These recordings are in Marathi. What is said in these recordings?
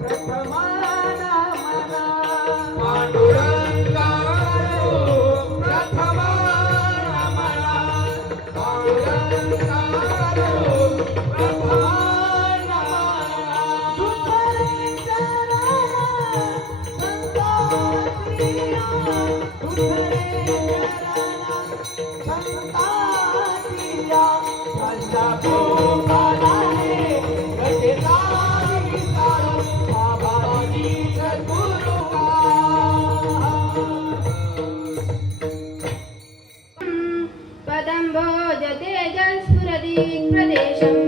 ಪ್ರಥಮ ప్రదేశం.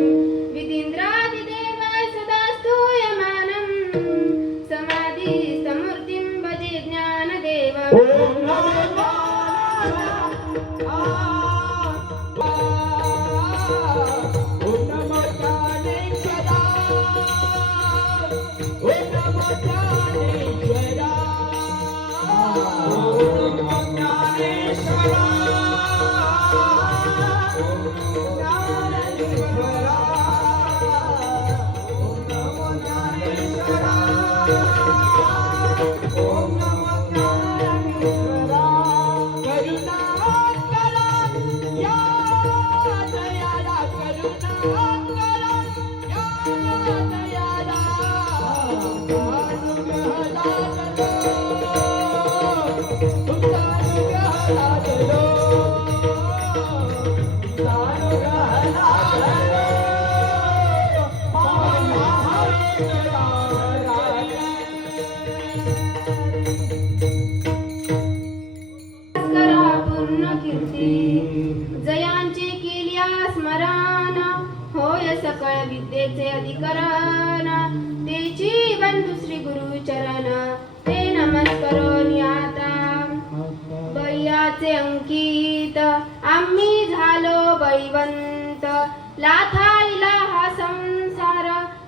अंकित आम्ही झालो बैवंत लाथाईला हा संसार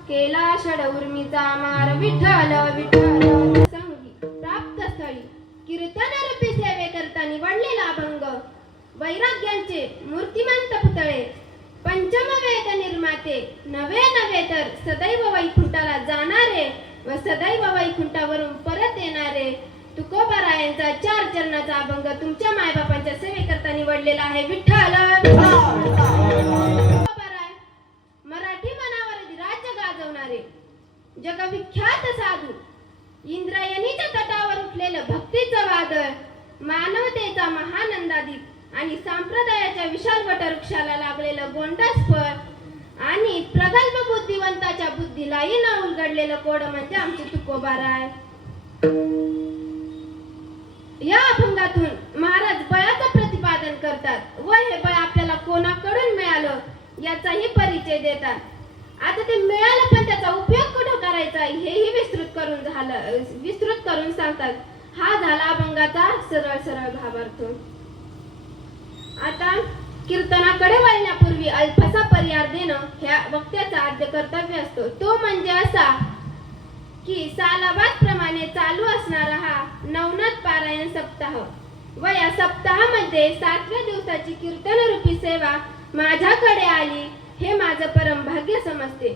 केला षड उर्मीचा मार. विठ्ठल विठ्ठल. संगी प्राप्त स्थळी कीर्तन रूपी सेवे करता निवडलेला अभंग वैराग्यांचे मूर्तिमंत पुतळे पंचम वेद निर्माते. नवे नवे तर सदैव वैकुंठाला जाणारे व सदैव वैकुंठावरून परत येणारे. तुकोबारायांचा चार चरणाचा अभंग तुमच्या मायबापांच्या सेवेकरता निवडलेला आहे. विठ्ठल! तुकोबाराय मराठी मनावर राज्य गाजवणारे जगविख्यात साधू इंद्रायणीच्या तटावर उठलेलं भक्तीचं वादळ मानवतेचा महानंदादीप आणि संप्रदायाच्या विशाल वटवृक्षाला लागलेलं गोंडस फळ आणि प्रगल्भ बुद्धिवंताच्या बुद्धीलाही न उलगडलेलं कोड म्हणजे आमचे तुकोबाराय. या अभंगातून महाराज बळाचं प्रतिपादन करतात. व हे बळ आपल्याला कोणाकडून मिळालं याचाही परिचय देतात. आता ते मिळालं पण त्याचा उपयोग कुठं करायचा हेही विस्तृत करून झालं विस्तृत करून सांगतात. हा झाला अभंगाचा सरळ सरळ भावार्थ आता कीर्तनाकडे वळण्यापूर्वी अल्पसा पर्याय देणं ह्या वक्त्याचा आद्य कर्तव्य असतो. तो म्हणजे असा की सालाबाद प्रमाणे चालू असणारा हा नवनाथ पारायण सप्ताह. व या सप्ताहामध्ये सातव्या दिवसाची कीर्तन रूपी सेवा माझ्याकडे आली हे माझं परम भाग्य समजते.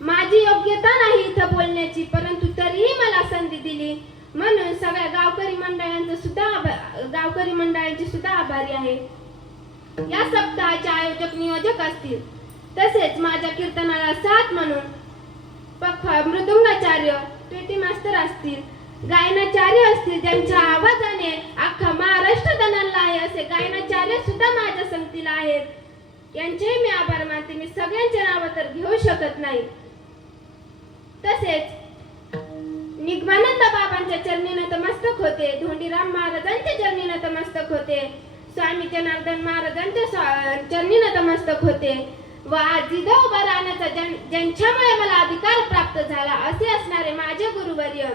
माझी योग्यता नाही इथं बोलण्याची परंतु तरीही मला संधी दिली. म्हणून सगळ्या गावकरी मंडळांचं सुद्धा गावकरी मंडळांची सुद्धा आभारी आहे. या सप्ताहाचे आयोजक नियोजक असतील. तसेच माझ्या कीर्तनाला साथ म्हणून पख- मृदुंगाचार्य पेटी मास्तर असतील गायनाचार्य असतील ज्यांच्या आवाजाने अख्खा महाराष्ट्र दणाला आहे असे गायनाचार्य सुद्धा माझ्या संगतीला आहेत. यांचेही मी आभार मानते. मी सगळ्यांचे नाव तर घेऊ शकत नाही. तसेच निगमानंद बाबांच्या चरणी नतमस्तक होते. धोंडीराम महाराजांच्या चरणी नतमस्तक होते. स्वामी जनार्दन महाराजांच्या चरणी नतमस्तक होते. व आज उभा राहण्याचा ज्यांच्यामुळे मला अधिकार प्राप्त झाला असे असणारे माझे गुरुवर्य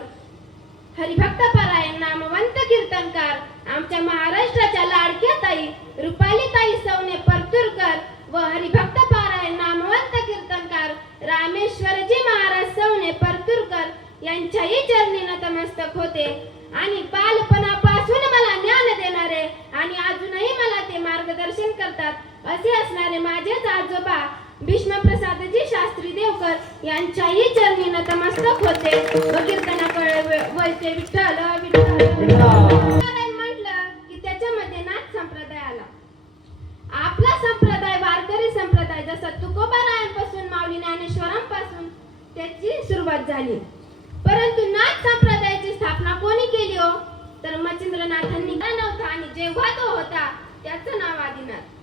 हरिभक्त परायण नामवंत कीर्तनकार आमच्या महाराष्ट्राच्या लाडक्या ताई रुपाली ताई सौने परतुरकर व हरिभक्त पारायण नामवंत कीर्तनकार रामेश्वरजी महाराज सौने परतुरकर यांच्याही चरणी नतमस्तक होते. आणि बालपणापासून मला ज्ञान देणारे आणि अजूनही मला ते मार्गदर्शन करतात असे असणारे माझेच आजोबा भीष्मप्रसादजी शास्त्री देवकर यांच्याही चरणी नतमस्तक होते. व कीर्तनाकडे वळते विठ्ठल विठ्ठल नारायण म्हटलं की त्याच्यामध्ये नाथ संप्रदाय आला आपला संप्रदाय वारकरी संप्रदाय जसा तुकोबारायांपासून माऊली ज्ञानेश्वरांपासून त्याची सुरुवात झाली परंतु नाथ संप्रदायाची स्थापना कोणी केली हो तर मच्छिंद्रनाथांनी का नव्हता आणि जेव्हा तो होता त्याचं नाव आदिनाथ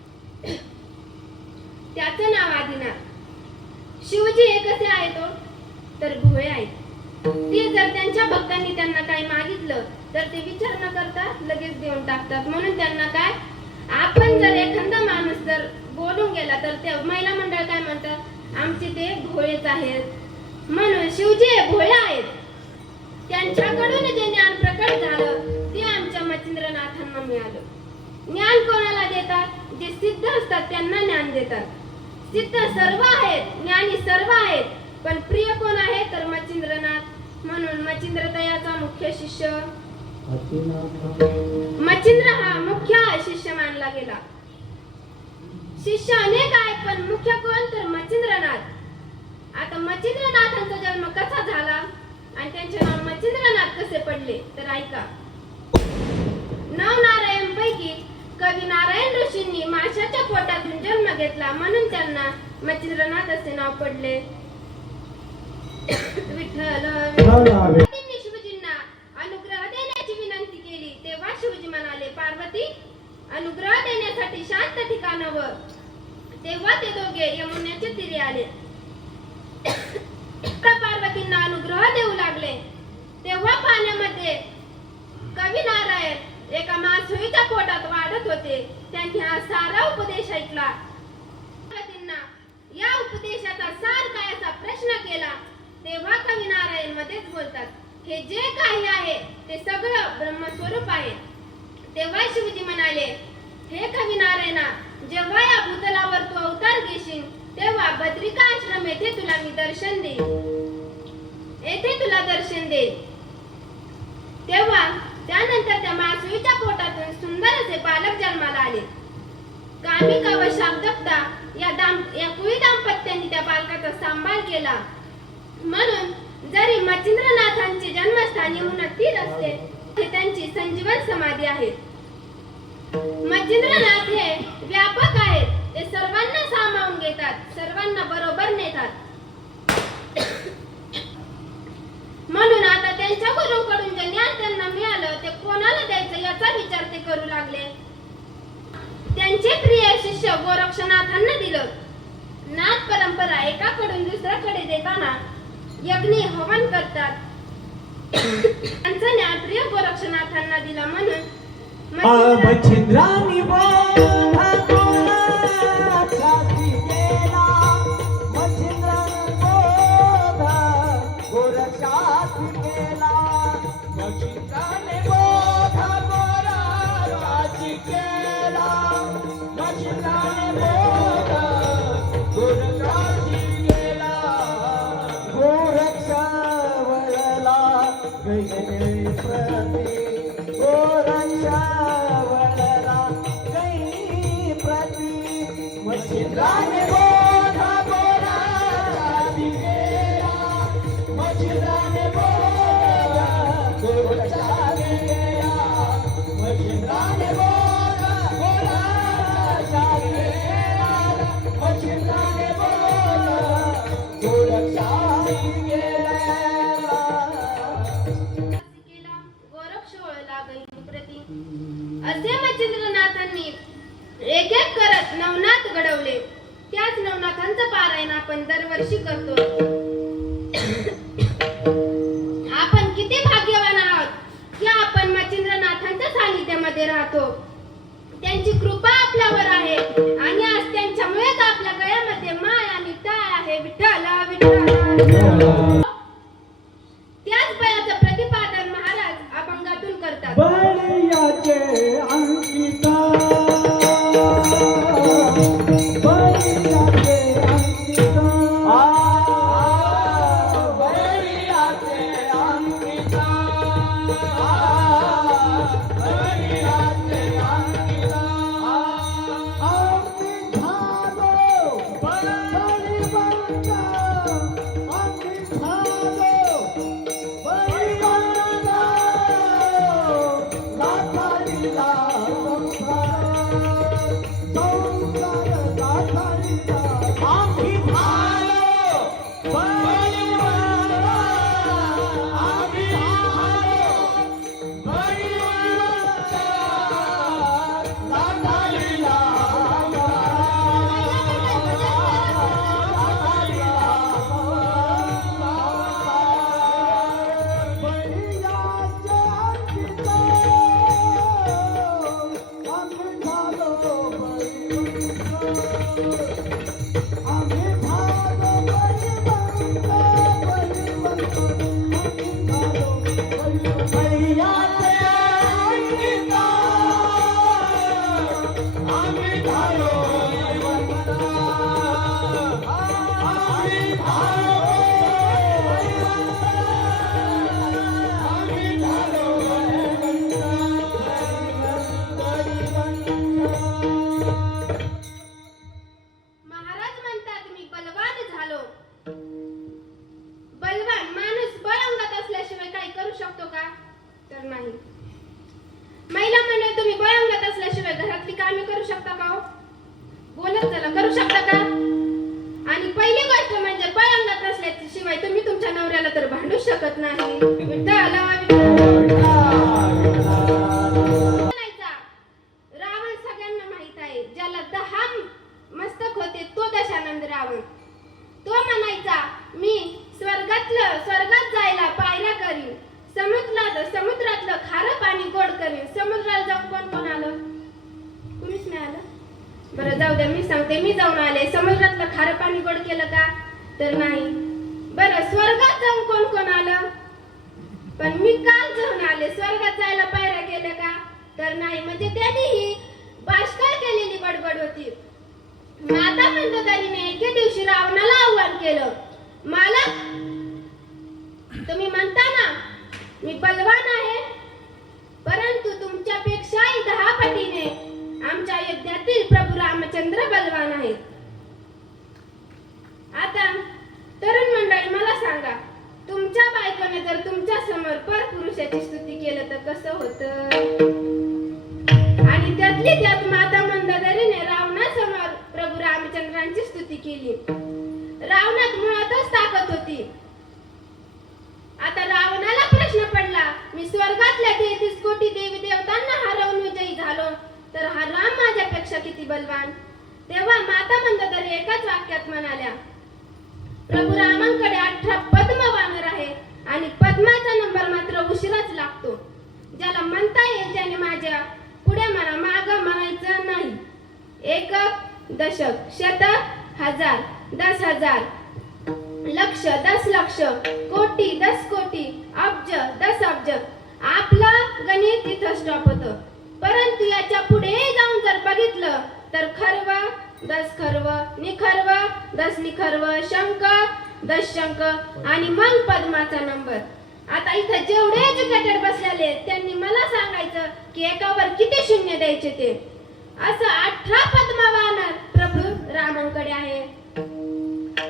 त्याचं नाव आदिनाथ शिवजी हे कसे आहेत हो तर भुळे आहेत ते जर त्यांच्या भक्तांनी त्यांना काही मागितलं तर ते विचार न करता लगेच देऊन टाकतात म्हणून त्यांना काय आपण जर एखादा माणूस जर बोलून गेला तर ते महिला मंडळ काय म्हणतात आमचे ते भोळेच आहेत म्हणून शिवजी हे भोळे आहेत. त्यांच्याकडून जे ज्ञान प्रकट झालं ते आमच्या मच्छिंद्रनाथांना मिळालं. ज्ञान कोणाला देतात? जे सिद्ध असतात त्यांना ज्ञान देतात. सिद्ध सर्व आहेत ज्ञानी सर्व आहेत पण प्रिय कोण आहे? तर मच्छिंद्रनाथ. म्हणून मच्छिंद्रतयाचा मुख्य शिष्य. मच्छिंद्र हा मुख्य शिष्य मानला गेला. शिष्य अनेक आहेत पण मुख्य कोण? तर मच्छिंद्रनाथ. आता मच्छिंद्रनाथांचा जन्म कसा झाला? आणि त्यांचे नाव मच्छिंद्रनाथ कसे पडले? तर ऐका. नव नारायण पैकी कवी नारायण ऋषींनी माशाच्या पोटातून जन्म घेतला म्हणून त्यांना मच्छिंद्रनाथ असे नाव पडले. विठ्ठल पार्वतींनी शिवजींना अनुग्रह देण्याची विनंती केली. तेव्हा शिवजी म्हणाले पार्वती अनुग्रह देण्यासाठी शांत ठिकाणावर. तेव्हा ते दोघे यमुनेच्या तीरी आले. पार्वतींना अनुग्रह देऊ लागले. तेव्हा पाण्यामध्ये कवी नारायण एका मासुईच्या पोटात वाढत होते. त्यांनी हा सारा उपदेश ऐकला. पार्वतींना या उपदेशाचा सार काय असा प्रश्न केला. तेव्हा कवी नारायण मध्येच बोलतात हे जे काही आहे ते सगळं ब्रह्मस्वरूप आहे. तेव्हा शिवजी म्हणाले हे कवी नारायणा जेव्हा या भूतलावर तू अवतार घेशील तेव्हा बद्रिका आश्रम येथे तुला मी दर्शन देईल येथे तुला दर्शन देईल तेव्हा त्यानंतर त्या मासुळीच्या पोटातून सुंदर असे बालक जन्माला आले. कामिका व शाब्दप्ता या दाम या कुळी दाम्पत्यांनी त्या बालकाचा सांभाळ केला. म्हणून जरी मच्छिंद्रनाथांचे जन्मस्थान यमुना तीर असले हे त्यांची संजीवन समाधी आहे. मच्छिंद्रनाथ हे व्यापक आहेत. ते सर्वांना सामावून घेतात सर्वांना बरोबर नेतात. म्हणून आता त्यांच्या गुरुकडून जे ज्ञान त्यांना मिळालं ते कोणाला द्यायचं याचा विचार ते करू लागले. त्यांचे प्रिय शिष्य गोरक्षनाथांना दिलं. नाथ परंपरा एकाकडून दुसऱ्याकडे देताना यज्ञ हवन करतात. त्यांचं ज्ञान प्रिय गोरक्षनाथांना दिलं म्हणून Amen. आपण करतो आपण किती भाग्यवान आहोत की आपण मच्छिंद्रनाथांच्या सानिध्यामध्ये राहतो. त्यांची कृपा आपल्यावर आहे. शकत नाही. विठ्ठल, विठ्ठल. म्हणायचा रावण सगळ्यांना माहीत आहे ज्याला दहा मस्तक होते तो दशानंद रावण तो म्हणायचा मी स्वर्गातलं स्वर्गात जायला पायऱ्या करीन समुद्रात समुद्रातलं खारं पाणी गोड करीन समुद्राला जाऊन कोण कोण आलं कुणीच नाही आलं बरं जाऊ द्या मी सांगते मी जाऊन आले समुद्रातलं खारं पाणी गोड केलं का तर नाही बरं स्वर्गात जाऊन कोण कोण आलं पण मी काल जाऊन आले स्वर्गात जायला पायऱ्या केल्या का तर नाही म्हणजे त्यांनीही बाष्कळ केलेली बडबड होती माता मंदोदरीने एके दिवशी रावणाला आव्हान केलं मालक! तुम्ही म्हणता ना मी बलवान आहे. परंतु तुमच्यापेक्षाही दहा पटीने आमच्या युद्धातील प्रभू रामचंद्र बलवान आहेत. आता तरुण मंडळी मला सांगा तुमच्या बायकोने जर तुमच्यासमोर पर पुरुषाची स्तुती केलं तर कसं होतं? आणि त्यातली त्यात माता मंदादरीने रावणासमोर प्रभू रामचंद्रांची स्तुती केली. रावणात मुळातच ताकद होती. आता रावणाला प्रश्न पडला मी स्वर्गातल्या तेहतीस कोटी देवी देवतांना हरवून विजयी झालो तर हा राम माझ्यापेक्षा किती बलवान? तेव्हा माता मंदोदरी एकाच वाक्यात म्हणाल्या प्रभू रामांकडे अठरा पद्म वानर आहे आणि पद्माचा नंबर मात्र उशिराच लागतो. ज्याला म्हणता येईल त्याने माझ्या पुढे मला माग म्हणायचं नाही. एकक दशक शतक हजार. दस हजार. लक्ष दस लक्ष. कोटी दस कोटी. अब्ज दस अब्ज. आपला गणित इथं स्टॉप होतं. परंतु याच्यापुढे जाऊन जर बघितलं तर खर्व दस खर्व निखर्व दस निखर्व शंक दस शंक आणि मग पद्माचा नंबर आता इथं जेवढे एज्युकेटेड बसलेले आहेत, त्यांनी मला सांगायचं की एकावर किती शून्य द्यायचे ते? असं अठरा वाहणार प्रभू रामांकडे आहे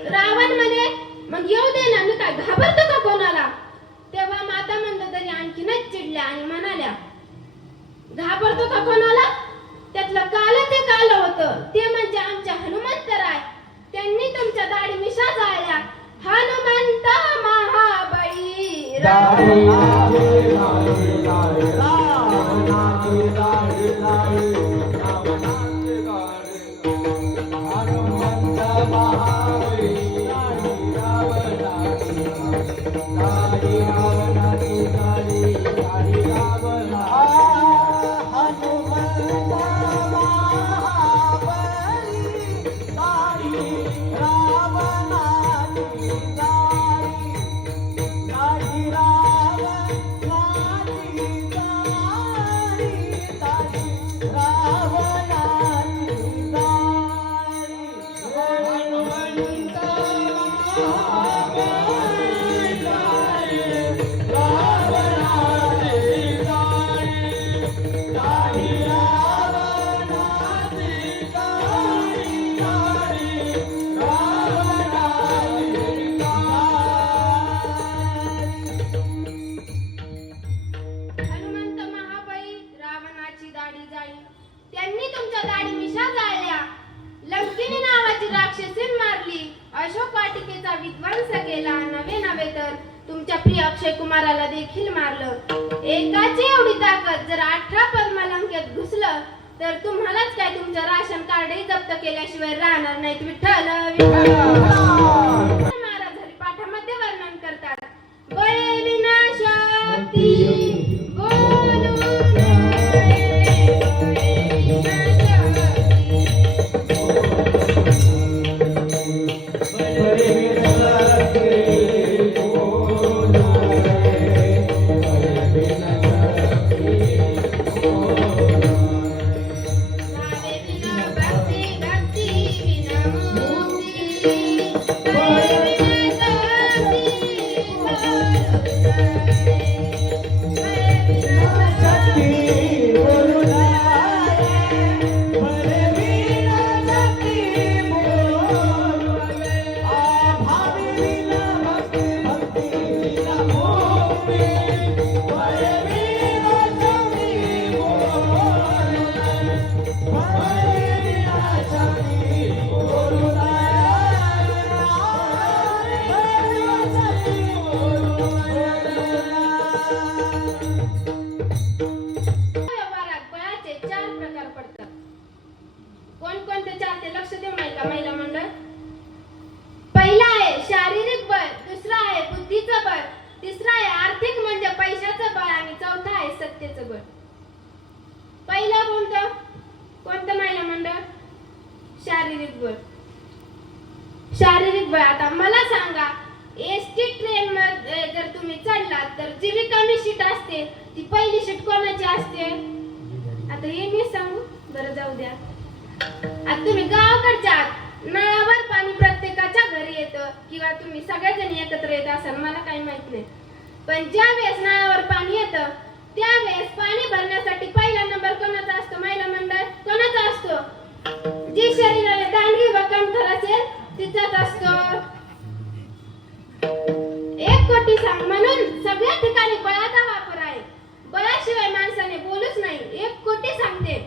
रावण म्हणे मग येऊ दे ना मी काय घाबरतो का कोणाला तेव्हा माता मंदोदरी आणखीनच चिडल्या आणि म्हणाल्या घाबरतो का कोणाला त्यातलं काल ते काल होत ते म्हणजे आमच्या हनुमंतराय त्यांनी तुमच्या दाढी मिशा जाळल्या हनुमंत महाबळी राम. Hare त्यांनी तुमच्या दाढी मिशा जाळल्या लंकिनी नावाची राक्षसी मारली. अशोक वाटिकेचा विध्वंस केला. नवे नवे तर तुमच्या प्रिय अक्षय कुमाराला देखील मारलं. एकाची एवढी ताकद जर अठरा पद्मलंकेत घुसलं तर तुम्हालाच काय तुमचं राशन कार्डही जप्त केल्याशिवाय राहणार नाहीत विठ्ठल विठ्ठल. पण नळावर पाणी येतं त्यावेळेस पाणी भरण्यासाठी पहिला नंबर कोणाचा असतो महिला मंडळ? कोणाचा असतो? जी शरीराला दांडगी व कणखर असेल तिचाच असतो. एक कोटी सांग म्हणून सगळ्या ठिकाणी बळाचा वापर आहे. बळाशिवाय माणसाने बोलूच नाही. एक कोटी सांगते.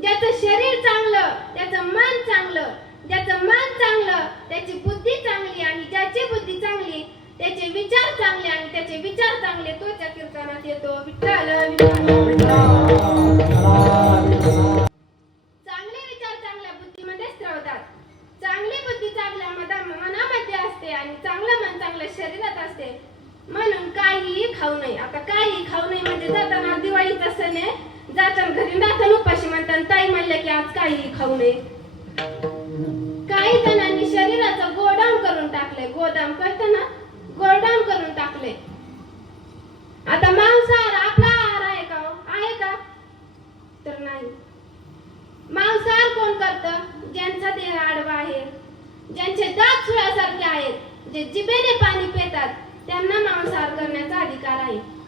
ज्याचं शरीर चांगलं त्याचं मन चांगलं ज्याचं मन चांगलं त्याची बुद्धी चांगली आणि ज्याची बुद्धी चांगली त्याचे विचार चांगले आणि त्याचे विचार चांगले तो त्या कीर्तनात येतो. विठ्ठल चांगले विचार चांगल्या बुद्धीमध्ये स्त्रवतात चांगली बुद्धी चांगल्या मदा- मनामध्ये असते आणि चांगलं मन चांगल्या शरीरात असते. म्हणून काहीही खाऊ नये. आता काहीही खाऊ नये म्हणजे जाताना दिवाळीचा सण आहे. जाताना घरी जाताना उपाशी म्हणतात ताई म्हणलं की आज काहीही खाऊ नये. काही जणांनी शरीराचा गोडाऊन करून टाकले गोदाम करताना ना करून टाकले. आता मांसाहार आपला आहार आहे का हो? आहे का? तर नाही. मांसाहार कोण करतं? ज्यांचा देह आडवा आहे. ज्यांचे दात सुळ्यासारखे आहेत. जे जिभेने पाणी पितात त्यांना मांसाहार करण्याचा अधिकार आहे.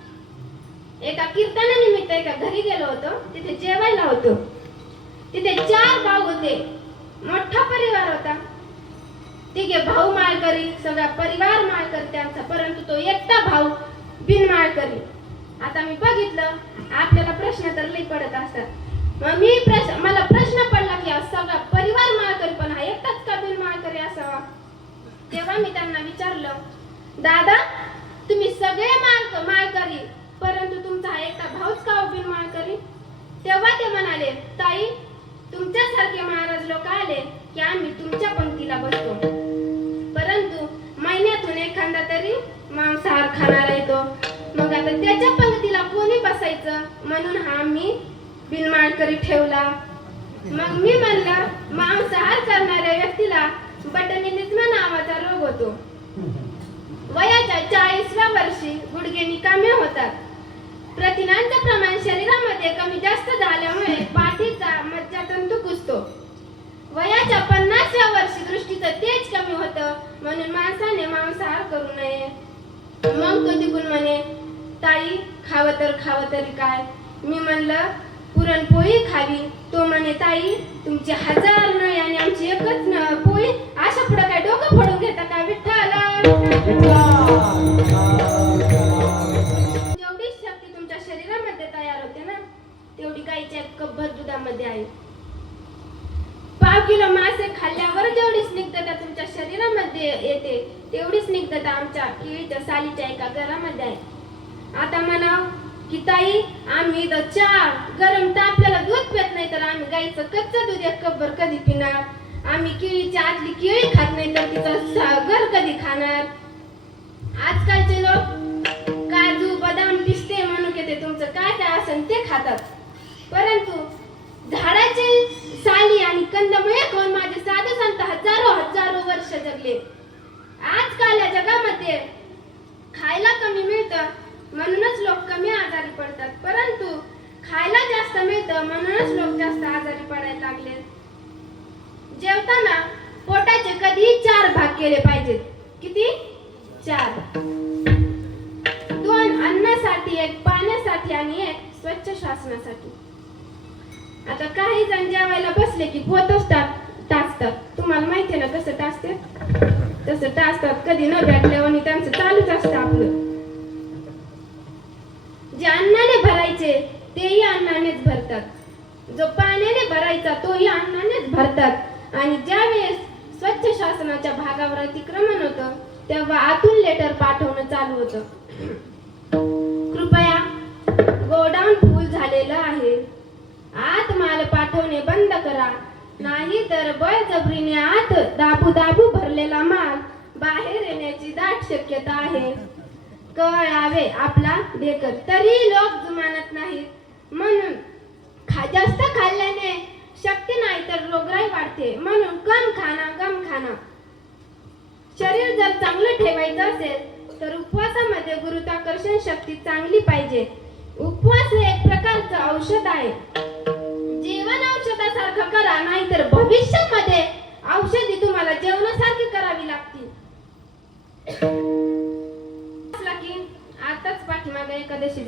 एका कीर्तनानिमित्त एका घरी गेलो होतो. तिथे जेवायला होतो. तिथे चार भाऊ होते. मोठा परिवार होता. तिघे भाऊ माळकरी सगळा परिवार माळकरी त्यांचा परंतु तो एकटा भाऊ बिन माळकरी आता मी बघितलं आपल्याला प्रश्न तर लई पडत असतात. मग मी प्रश्न मला प्रश्न पडला की सगळा परिवार माळकरी पण हा एकटाच का बिन बिनमाळकरी असावा? तेव्हा मी त्यांना विचारलं दादा तुम्ही सगळे माळ माळकरी परंतु तुमचा हा एकटा भाऊच का हो बिनमाळकरी तेव्हा ते म्हणाले ताई तुमच्यासारखे महाराज लोक आले की आम्ही तुमच्या पंक्तीला बसतो. परंतु महिन्यातून एखादा तरी मांसाहार खाणारा येतो. मग आता त्याच्या पंगतीला कोणी बसायचं? म्हणून हा मी बिनमाळकरी ठेवला. मग मी म्हणलं मांसाहार करणाऱ्या व्यक्तीला बटनिलिझमा नावाचा रोग होतो. वयाच्या चाळीसव्या वर्षी गुडघे निकामे होतात. प्रथिनांचं प्रमाण शरीरामध्ये कमी जास्त झाल्यामुळे पाठीचा मज्जातंतू कुसतो वयाच्या पन्नासव्या वर्षी दृष्टीचं तेज कमी होतं. म्हणून माणसाने मांसाहार करू नये. मग तो तिकून म्हणे ताई खावं तर खावं तरी काय? मी म्हणलं पुरणपोळी खावी. तो म्हणे ताई तुमची हजार नाही आणि आमची एकच न- पोळी अशा पुढे काय डोकं फोडून घेता का विठ्ठल? जेवढी शक्ती तुमच्या शरीरामध्ये तयार होते ना तेवढी गाईच्या एक कप भर दुधामध्ये आहे. पाव किलो मासे खाल्ल्यावर जेवढी स्निग्धता तुमच्या शरीरामध्ये येते. तेवढी स्निग्धता आमच्या केळीच्या सालीच्या एका घरामध्ये आहे. आता म्हणा की ताई आम्ही तर चहा गरम तर आपल्याला दूध पित नाही तर आम्ही गाईचं कच्चं दूध एक कपभर कधी पिणार? आम्ही केळीची आतली केळी खात नाही तर तिचं सा- कधी खाणार? आजकालचे लोक काजू बदाम पिस्ते म्हणून घेते. तुमचं काय काय असेल ते खातात. परंतु झाडाचे साली आणि कंदमुळे खाऊन माझे हजारो हजारो वर्ष जगले. आजकाल या जगामध्ये खायला कमी मिळतं म्हणूनच लोक कमी आजारी पडतात. परंतु खायला जास्त मिळतं म्हणूनच लोक जास्त आजारी पडायला लागले. जेवताना पोटाचे कधीही चार भाग केले पाहिजेत. किती? चार. दोन अन्नासाठी एक पाण्यासाठी आणि एक स्वच्छ श्वासनासाठी. आता काही जण जेवायला बसले की पोत असतात. टाचतात. तुम्हाला माहिती आहे ना कसं टाचते तसं टाचतात. कधी न भेटल्यावर आणि त्यांचं चालूच असतं आपलं. जे अन्नाने भरायचे तेही अन्नानेच भरतात. जो पाण्याने भरायचा तोही अन्नानेच भरतात. आणि ज्या वेळेस स्वच्छ शासनाच्या भागावर अतिक्रमण होतं तेव्हा आतून लेटर पाठवणं चालू होतं. कृपया गोडाऊन फुल झालेलं आहे आत माल पाठवणे बंद करा नाही तर बळजबरीने आत दाबू दाबू भरलेला माल बाहेर येण्याची दाट शक्यता आहे. कळावे आपला ढेकर तरी लोक जुमानत नाहीत. म्हणून खा जास्त खाल्ल्याने शक्ती नाही तर रोगराई वाढते. म्हणून कम खाना गम खाना. शरीर जर चांगलं ठेवायचं असेल तर उपवासामध्ये गुरुत्वाकर्षण शक्ती चांगली पाहिजे. उपवास हे एक प्रकारचं औषध आहे. जेवण औषधासारखं करा नाहीतर भविष्यामध्ये औषधी तुम्हाला जेवणासारखी करावी लागतील. की आताच पाठीमागे एकादशी